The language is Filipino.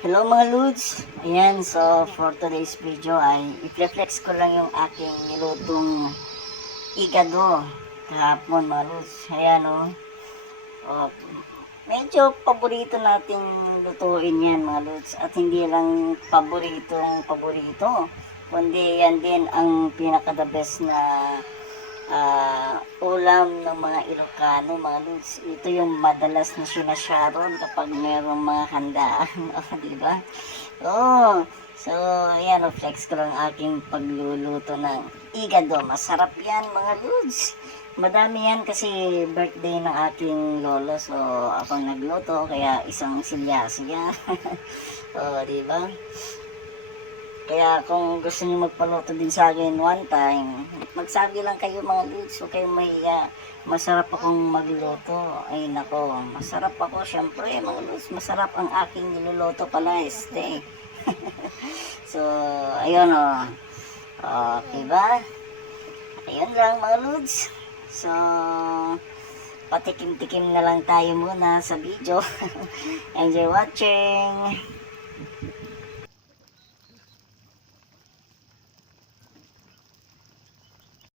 Hello mga Lods! Ayan, so for today's video ay i-flex ko lang yung aking nilutong igado kahapon mga Lods. Ayan o. Medyo paborito nating lutuin yan mga Lods. At hindi lang paborito, kundi yan din ang pinaka the best na ulam ng mga Ilocano, mga Lods. Ito yung madalas na sinasharon kapag mayroong mga handaan. Di ba? Oo. So, ayan, flex ko lang aking pagluluto ng igado. Masarap yan, mga Lods. Madami yan kasi birthday ng aking lolo. So, ako nagluto, kaya isang silyasi yan. Oo, di ba? Kaya kung gusto niyo magpaluto din sa akin one time, magsabi lang kayo mga Lods, huwag kayong mahiya. Masarap akong magluto. Ay nako, masarap ako syempre mga Lods. Masarap ang aking niluluto pala, So, ayun o. Diba? Ayun lang mga Lods. So, patikim-tikim na lang tayo muna sa video. Enjoy watching!